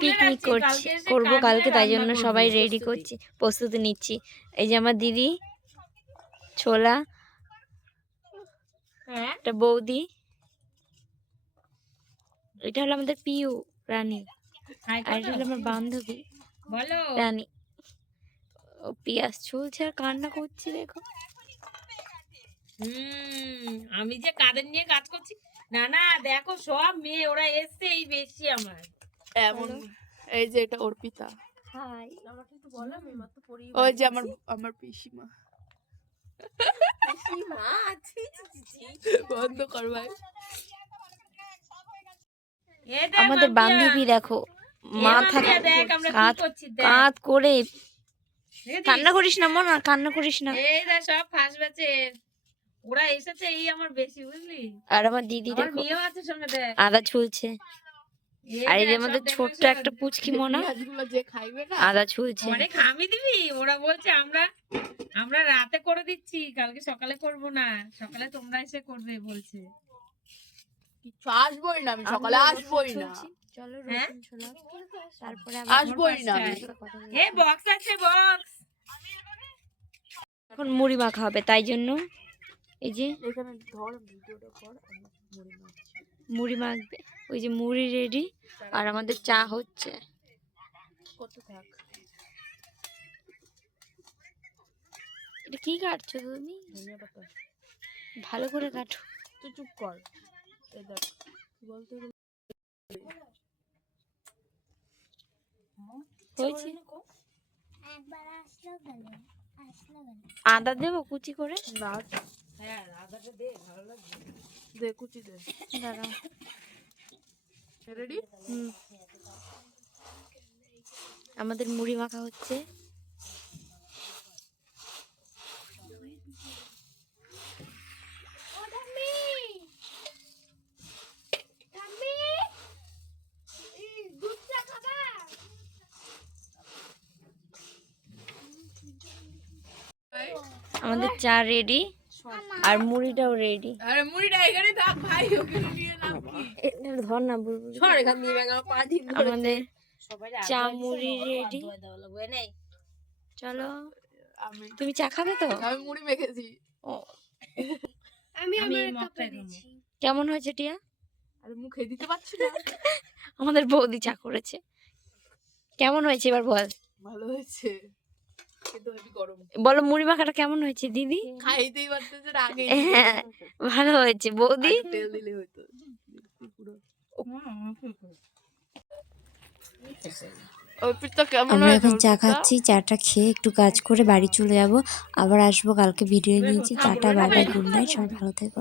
Picnic করছি করব কালকে তাই জন্য সবাই রেডি করছি প্রস্তুতি নিচ্ছি। এই যে আমার দিদি ছোলা হ্যাঁ? একটা বৌদি এটা হলো আমাদের পিউ রানী। আর এটা হলো আমার বান্ধবী রানী। ও পিয়াজ চুলছে আর কান্না করছি দেখো। হুম আমি যে কাদের নিয়ে কাজ করছি? না না দেখো সব মেয়ে ওরা এসছে এই বেশি আমার। এমন এই যে এটা অর্পিতা হাই। ওই যে আমার আমার পিসিমা। বন্ধ কর ভাই। আমাদের বান্ধবী দেখো মাথা কাঁধ করে কান্না করিস না মনা কান্না করিস না। সব ফাঁস বেচে। ওরা এসেছে এই আমার বেশি বুঝলি? আর আমার দিদি আমার দেখো। মেয়েও আছে সঙ্গে দেখ। আদা ছুলছে এই আর এই যে দেখ, আমাদের সব দেখো ছোট্ট একটা পুচকি মোনা পেঁয়াজগুলো যে খাইবে না? আদা ছুলছে অনেক আমি দিবি ওরা বলছে আমরা আমরা রাতে করে দিচ্ছি কালকে সকালে করব না সকালে তোমরা এসে করবে বলছে। কিছু আসবোই না আমি সকালে আসবোই না। চলো হ্যাঁ? রসুন ছোলা। তারপরে আসবোই না এ বক্স আছে বক্স এখন মুড়ি মাখা হবে তাই জন্য এই যে এখানে ধর ভিডিওটা কর আমি মুড়ি মাখছি। মুড়ি মাখবে। ওই যে মুড়ি রেডি আর আমাদের চা হচ্ছে। এটা কি কাটছো তুমি? ভালো করে কাটো। তুই চুপ কর। বলতে হয়েছে? আদা দেবো কুচি করে? না। দে ভালো লাগবে। দে কুচি দে দাঁড়াও রেডি? হুম। আমাদের মুড়ি মাখা হচ্ছে। আমাদের চা রেডি। আর মুড়িটাও রেডি আরে মুড়িটা এখানে থাক ভাই ওখানে নিয়ে নাও কি? ধর না বুলবুল। ছড় এখান দিয়ে ব্যাগ পা দিন আমাদের সবাই চা মুড়ি রেডি নেই চলো। তুমি চা খাবে তো? আমি মুড়ি মেখেছি। ও, আমি খাব। কেমন হয়েছে টিয়া? আরে মুখে দিতে পারছি না। আমাদের বৌদি চা করেছে। কেমন হয়েছে এবার বল? ভালো হয়েছে। বলো মুড়ি মাখাটা কেমন হয়েছে দিদি? খাইতেই পারতেছে আগে হ্যাঁ ভালো হয়েছে। বৌদি? তেল দিলে আমরা এখন চা? খাচ্ছি চাটা খেয়ে একটু কাজ করে বাড়ি চলে যাব। আবার আসব কালকে ভিডিও নিয়েছি। Tata bye bye good night সবাই ভালো থেকো।